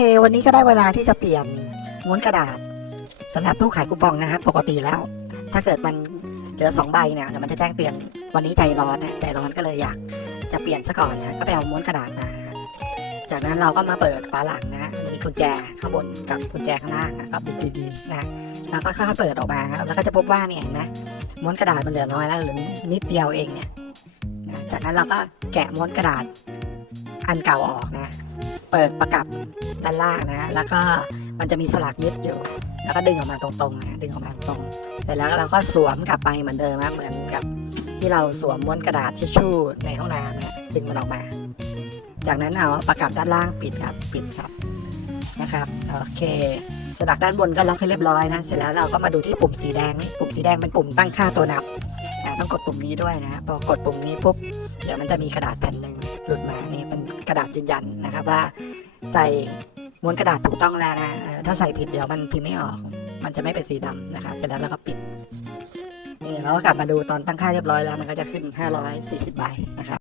เค วันนี้ก็ได้เวลาที่จะเปลี่ยนม้วนกระดาษสำหรับตู้ขายคูปองนะครับ ปกติแล้ว ถ้าเกิดมันเหลือสองใบเนี่ยเดี๋ยวมันจะแจ้งเตือนวันนี้ใจร้อนนะใจร้อนก็เลยอยากจะเปลี่ยนซะก่อนนะก็ไปเอาม้วนกระดาษมา จากนั้นเราก็มาเปิดฝาหลังนะมีกุญแจข้างบนกับกุญแจข้างล่างนะกับบิดดีๆนะแล้วก็ค่อยๆเปิดออกมาครับแล้วก็จะพบว่าเนี่ยเห็นไหมม้วนกระดาษมันเหลือน้อยแล้วเหลือนิดเดียวเองเนี่ยจากนั้นเราก็แกะม้วนกระดาษ อันเก่าออกนะ เปิดประกับด้านล่างนะ แล้วก็มันจะมีสลักยึดอยู่ แล้วก็ดึงออกมาตรงๆนะดึงออกมาตรงๆเสร็จแล้วเราก็สวมกลับไปเหมือนเดิมนะเหมือนกับที่เราสวมม้วนกระดาษทิชชู่ในห้องน้ำนะดึงมันออกมา จากนั้นเอาประกับด้านล่างปิดครับปิดครับนะครับโอเคสลักด้านบนก็ล็อกให้เรียบร้อยนะ เสร็จแล้วเราก็มาดูที่ปุ่มสีแดง ปุ่มสีแดงเป็นปุ่มตั้งค่าตัวนับ ต้องกดปุ่มนี้ด้วยนะพอกดปุ่มนี้ปุ๊บเดี๋ยวมันจะมีกระดาษแผ่นหนึ่งหลุดมานี่เป็นกระดาษยืนยันนะครับว่า ใส่ม้วนกระดาษถูกต้องแล้วนะถ้าใส่ผิดเดี๋ยวมันพิมพ์ไม่ออก มันจะไม่เป็นสีดำนะครับเสร็จแล้วเราก็ปิดนี่เราก็กลับมาดูตอนตั้งค่าเรียบร้อยแล้วมันก็จะขึ้น 540 ใบนะครับ